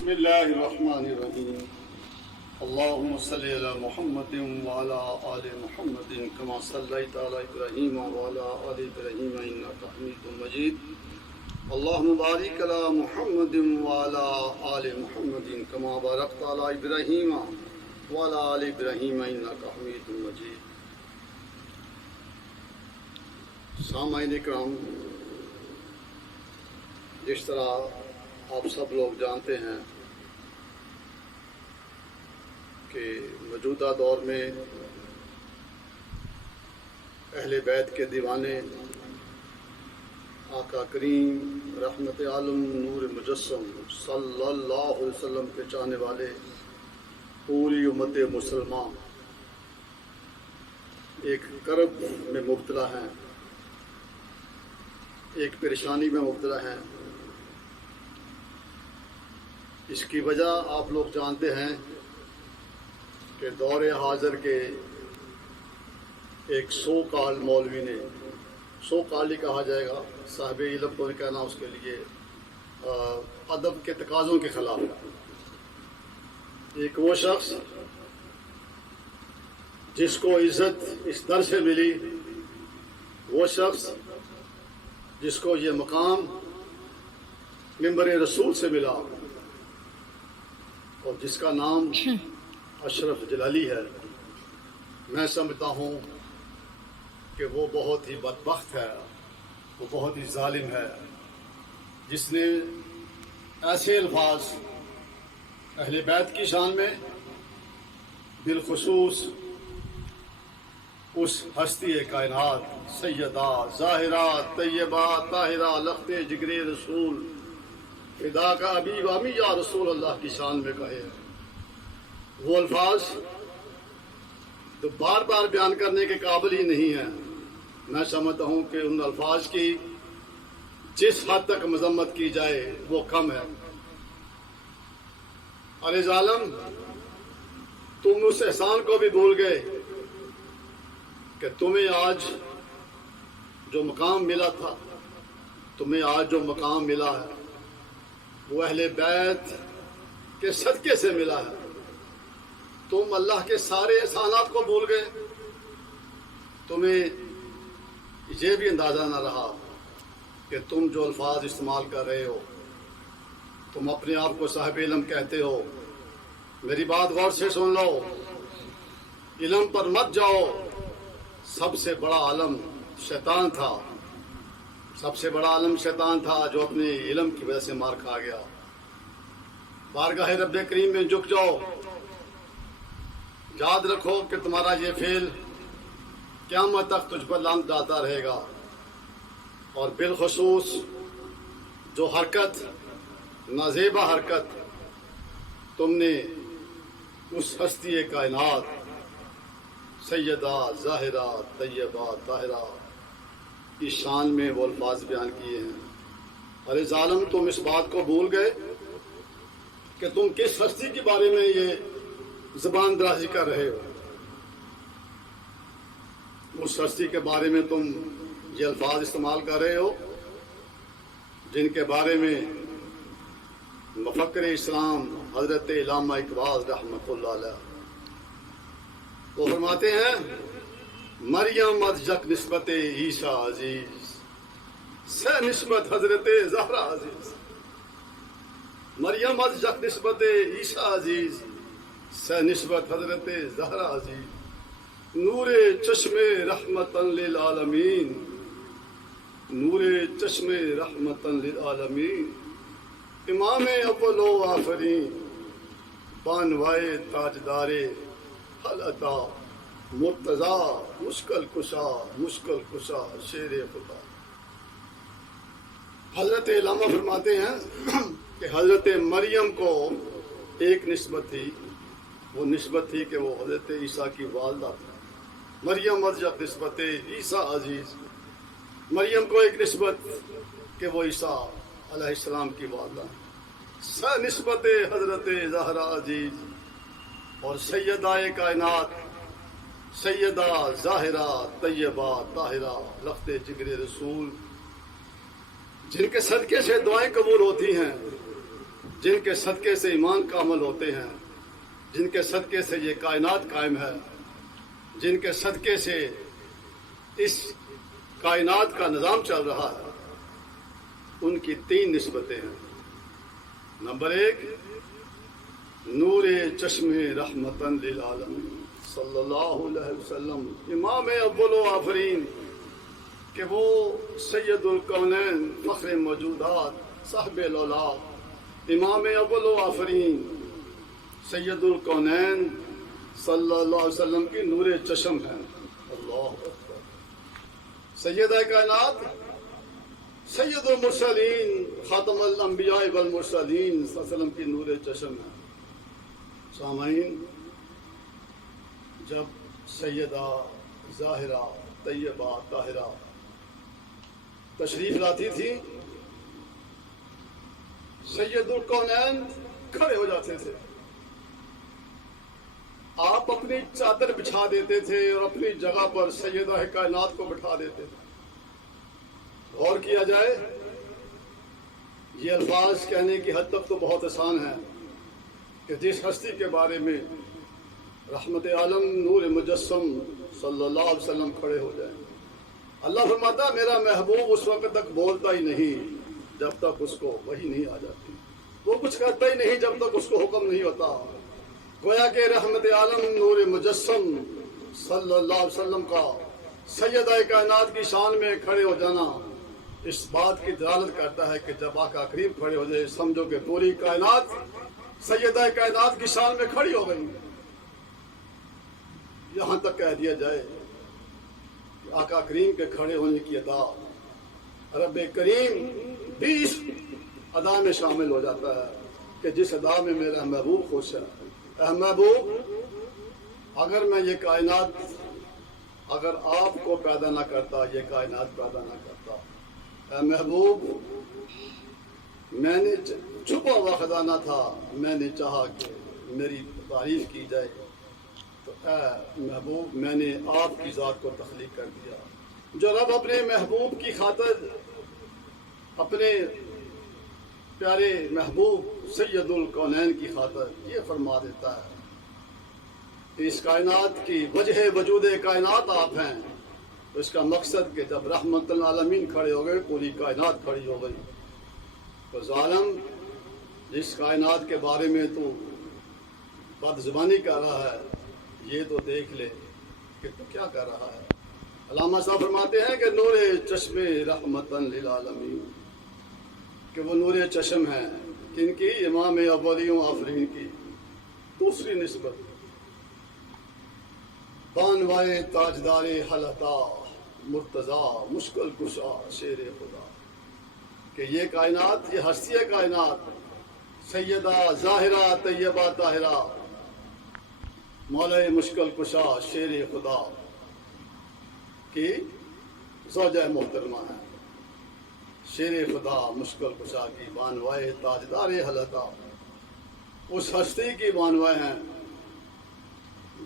بسم الله الرحمن الرحيم اللهم صل على محمد وعلى آل محمد كما صليت على إبراهيم وعلى آل إبراهيم إنك حميد مجيد اللهم بارك على محمد وعلى آل محمد كما باركت على إبراهيم وعلى آل إبراهيم إنك حميد مجيد. سامعین اکرام، جس طرح آپ سب لوگ جانتے ہیں کہ موجودہ دور میں اہل بیت کے دیوانے، آقا کریم رحمت عالم نور مجسم صلی اللہ علیہ وسلم کے چاہنے والے پوری امت مسلمہ ایک کرب میں مبتلا ہیں، ایک پریشانی میں مبتلا ہیں. اس کی وجہ آپ لوگ جانتے ہیں کہ دور حاضر کے ایک سو کال مولوی نے، سو کال ہی کہا جائے گا، صاحب علم کو کہنا اس کے لیے ادب کے تقاضوں کے خلاف ہے. ایک وہ شخص جس کو عزت اس در سے ملی، وہ شخص جس کو یہ مقام ممبر رسول سے ملا اور جس کا نام اشرف جلالی ہے، میں سمجھتا ہوں کہ وہ بہت ہی بدبخت ہے، وہ بہت ہی ظالم ہے، جس نے ایسے الفاظ اہل بیت کی شان میں، بالخصوص اس ہستی کائنات سیدہ ظاہرہ طیبہ طاہرہ لخت جگر رسول فدا کا ابی وامی یا رسول اللہ کی شان میں کہے، وہ الفاظ تو بار بار بیان کرنے کے قابل ہی نہیں ہیں. میں سمجھتا ہوں کہ ان الفاظ کی جس حد تک مذمت کی جائے وہ کم ہے. ارے ظالم، تم اس احسان کو بھی بھول گئے کہ تمہیں آج جو مقام ملا تھا، تمہیں آج جو مقام ملا ہے وہ اہل بیت کے صدقے سے ملا ہے. تم اللہ کے سارے احسانات کو بھول گئے. تمہیں یہ بھی اندازہ نہ رہا کہ تم جو الفاظ استعمال کر رہے ہو، تم اپنے آپ کو صاحب علم کہتے ہو. میری بات غور سے سن لو، علم پر مت جاؤ. سب سے بڑا عالم شیطان تھا، سب سے بڑا عالم شیطان تھا جو اپنے علم کی وجہ سے مار کھا گیا. بارگاہ رب کریم میں جھک جاؤ. یاد رکھو کہ تمہارا یہ فعل قیامت تک تجھ پر لعنت ڈالتا رہے گا. اور بالخصوص جو حرکت، نازیبا حرکت تم نے اس ہستی کائنات سیدہ ظاہرہ طیبہ طاہرہ کی شان میں وہ الفاظ بیان کیے ہیں. ارے ظالم، تم اس بات کو بھول گئے کہ تم کس ہستی کے بارے میں یہ زبان درازی کر رہے ہو. اس ہستی کے بارے میں تم یہ الفاظ استعمال کر رہے ہو جن کے بارے میں مفکر اسلام حضرت علامہ اقبال رحمۃ اللہ علیہ وہ فرماتے ہیں، مریم از یک نسبت عیسیٰ عزیز سے نسبت حضرت زہرا عزیز. مریم از یک نسبت عیسیٰ عزیز سے نسبت حضرت زہرا عزیز. نور چشم رحمتاً للعالمین، نور چشم رحمتاً للعالمین. امام اول و آفرین، بانوائے تاجدار حل عطا، مرتضی مشکل کشا شیر خدا. حضرت علامہ فرماتے ہیں کہ حضرت مریم کو ایک نسبت تھی، وہ نسبت تھی کہ وہ حضرت عیسیٰ کی والدہ تھی. مریم از یک نسبت عیسیٰ عزیز. مریم کو ایک نسبت کہ وہ عیسیٰ علیہ السلام کی والدہ، سہ نسبت حضرت زہرا عزیز. اور سیدہ کائنات سیدہ ظاہرہ طیبہ طاہرہ لخت جگر رسول، جن کے صدقے سے دعائیں قبول ہوتی ہیں، جن کے صدقے سے ایمان کا عمل ہوتے ہیں، جن کے صدقے سے یہ کائنات قائم ہے، جن کے صدقے سے اس کائنات کا نظام چل رہا ہے، ان کی 3 نسبتیں ہیں۔ نمبر 1، نور چشم رحمتن للعالمین صلی اللہ علیہ وسلم، امام اول و آفرین، کہ وہ سید الکونین، فخر موجودات، صاحب الاولاد، امام اول و آفرین، سید الکونین صلی اللہ علیہ وسلم کی نور چشم ہے۔ اللہ اکبر۔ سیدہ کائنات، سید المرسلین، خاتم الانبیاء والمرسلین صلی اللہ علیہ وسلم کی نور چشم ہے۔ سامعین، جب سیدہ ظاہرہ طیبہ طاہرہ تشریف لاتی تھی، سید الکونین کھڑے ہو جاتے تھے، آپ اپنی چادر بچھا دیتے تھے اور اپنی جگہ پر سیدہ کائنات کو بٹھا دیتے تھے۔ غور کیا جائے، یہ الفاظ کہنے کی حد تک تو بہت آسان ہے کہ جس ہستی کے بارے میں رحمت عالم نور مجسم صلی اللہ علیہ وسلم کھڑے ہو جائیں، اللہ فرماتا میرا محبوب اس وقت تک بولتا ہی نہیں جب تک اس کو وحی نہیں آ جاتی، وہ کچھ کرتا ہی نہیں جب تک اس کو حکم نہیں ہوتا۔ گویا کہ رحمت عالم نور مجسم صلی اللہ علیہ وسلم کا سیدہ کائنات کی شان میں کھڑے ہو جانا اس بات کی دلالت کرتا ہے کہ جب آقا کریم کھڑے ہو جائے، سمجھو کہ پوری کائنات سیدہ کائنات کی شان میں کھڑی ہو گئی۔ یہاں تک کہہ دیا جائے کہ آقا کریم کے کھڑے ہونے کی ادا رب کریم بھی اس ادا میں شامل ہو جاتا ہے کہ جس ادا میں میرا محبوب خوش ہے۔ اے محبوب، اگر میں یہ کائنات، اگر آپ کو پیدا نہ کرتا، یہ کائنات پیدا نہ کرتا، اے محبوب میں نے چھپا ہوا خزانہ تھا، میں نے چاہا کہ میری تعریف کی جائے، تو اے محبوب میں نے آپ کی ذات کو تخلیق کر دیا۔ جو رب اپنے محبوب کی خاطر، اپنے پیارے محبوب سید الکونین کی خاطر یہ فرما دیتا ہے کہ اس کائنات کی وجہ وجود کائنات آپ ہیں، تو اس کا مقصد کہ جب رحمت العالمین کھڑے ہو گئے، پوری کائنات کھڑی ہو گئی۔ تو ظالم، جس کائنات کے بارے میں تو بد زبانی کر رہا ہے، یہ تو دیکھ لے کہ تو کیا کر رہا ہے۔ علامہ صاحب فرماتے ہیں کہ نور چشم رحمتن للعالمین، کہ وہ نور چشم ہے کن کی؟ امام اولیوں آفرین کی۔ دوسری نسبت، بانوائے تاجدار حلتا مرتضی مشکل کشا شیر خدا، کہ یہ کائنات، یہ ہستی کائنات سیدہ ظاہرہ طیبہ طاہرہ مولا مشکل کشا شیر خدا کی زوجہ محترمہ ہے۔ شیر خدا مشکل کشا کی بانوائے تاجدار حلتا، اس ہستی کی بانوائے ہیں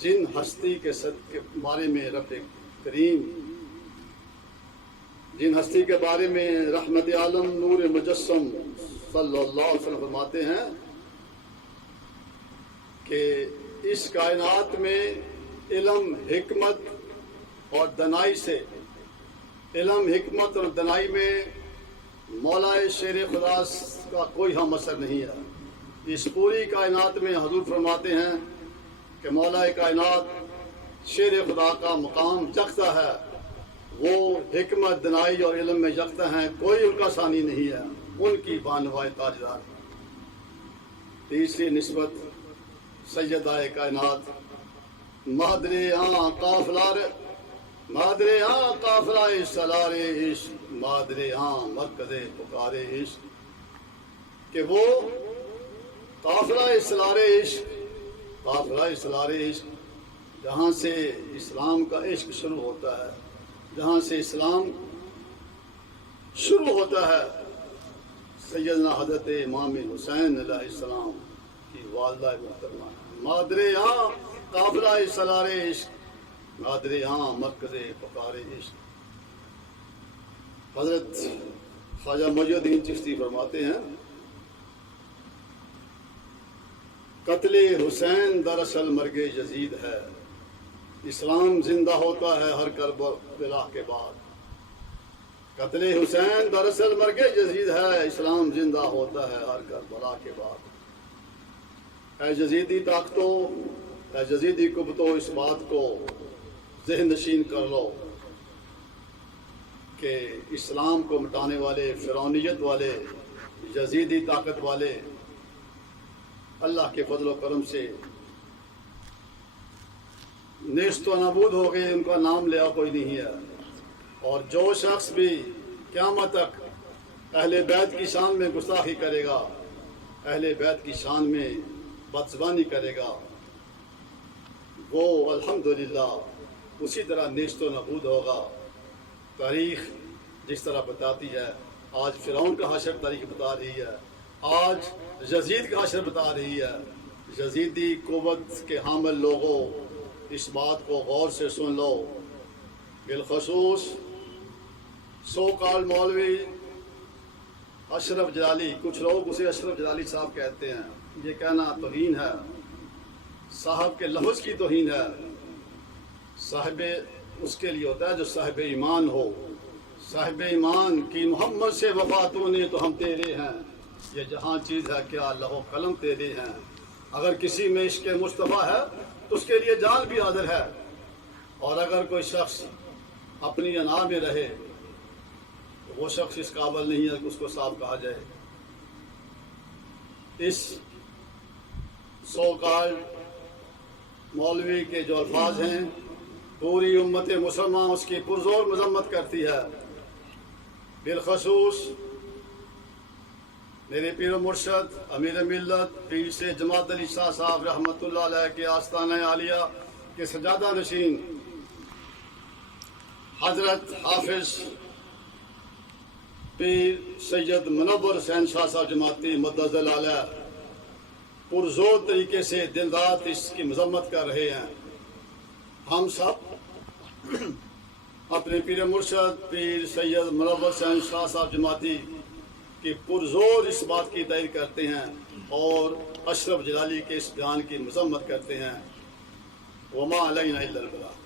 جن ہستی کے بارے میں رب کریم، جن ہستی کے بارے میں رحمت عالم نور مجسم صلی اللہ علیہ وسلم فرماتے ہیں کہ اس کائنات میں علم، حکمت اور دنائی سے، علم، حکمت اور دنائی میں مولا شیر خدا کا کوئی ہم اثر نہیں ہے۔ اس پوری کائنات میں حضور فرماتے ہیں کہ مولا کائنات شیر خدا کا مقام یکتا ہے، وہ حکمت، دنائی اور علم میں یکتا ہیں، کوئی ان کا ثانی نہیں ہے، ان کی بانوائے تاجدار۔ تیسری نسبت، سیدہ کائنات مادر آں قافلہ، مادر آں قافلہ سلار عشق، مادر آں مرکز پکار عشق، کہ وہ قافلہ سلار عشق، قافلہ سلار عشق، جہاں سے اسلام کا عشق شروع ہوتا ہے، جہاں سے اسلام شروع ہوتا ہے، سیدنا حضرت امام حسین علیہ السلام کی والدہ محترمہ ہے۔ مادر آں قافلہ سلار عشق، مادر آں مرکز پکار عشق۔ حضرت خواجہ معین الدین چشتی فرماتے ہیں قتل حسین دراصل مرگ یزید ہے، اسلام زندہ ہوتا ہے ہر کربلا کے بعد۔ قتل حسین دراصل مرگ یزید ہے، اسلام زندہ ہوتا ہے ہر کربلا کے بعد۔ اے یزیدی طاقتوں، اے یزیدی قوتوں، اس بات کو ذہن نشین کر لو کہ اسلام کو مٹانے والے، فرعونیت والے، یزیدی طاقت والے اللہ کے فضل و کرم سے نیست و نابود ہو گئے، ان کا نام لیا کوئی نہیں ہے۔ اور جو شخص بھی قیامت تک اہل بیت کی شان میں گستاخی کرے گا، اہل بیت کی شان میں بدزبانی کرے گا، وہ الحمدللہ اسی طرح نیست و نابود ہوگا۔ تاریخ جس طرح بتاتی ہے، آج فرعون کا حشر تاریخ بتا رہی ہے، آج یزید کا حشر بتا رہی ہے۔ یزیدی قوت کے حامل لوگوں، اس بات کو غور سے سن لو، بالخصوص سو کال مولوی اشرف جلالی، کچھ لوگ اسے اشرف جلالی صاحب کہتے ہیں، یہ کہنا توہین ہے، صاحب کے لفظ کی توہین ہے۔ صاحب اس کے لیے ہوتا ہے جو صاحب ایمان ہو، صاحب ایمان کی محمد سے وفا تو نے تو ہم تیرے ہیں، یہ جہاں چیز ہے کیا لہو قلم تیرے ہیں۔ اگر کسی میں عشق مصطفیٰ ہے تو اس کے لیے جان بھی حاضر ہے، اور اگر کوئی شخص اپنی انا میں رہے تو وہ شخص اس قابل نہیں ہے کہ اس کو صاحب کہا جائے۔ اس سو کال مولوی کے جو الفاظ ہیں، پوری امت مسلمان اس کی پرزور مذمت کرتی ہے، بالخصوص میرے پیر و مرشد امیر ملت پیر سے جماعت علی شاہ صاحب رحمۃ اللہ علیہ کے آستانہ عالیہ کے سجادہ نشین حضرت حافظ پیر سید منور حسین شاہ صاحب جماعتی مدد علیہ پرزور طریقے سے دن رات اس کی مذمت کر رہے ہیں۔ ہم سب اپنے پیر مرشد پیر سید منور حسین شاہ صاحب جماعتی کی پرزور اس بات کی تائید کرتے ہیں اور اشرف جلالی کے اس بیان کی مذمت کرتے ہیں۔ وما علینا الا البلاغ۔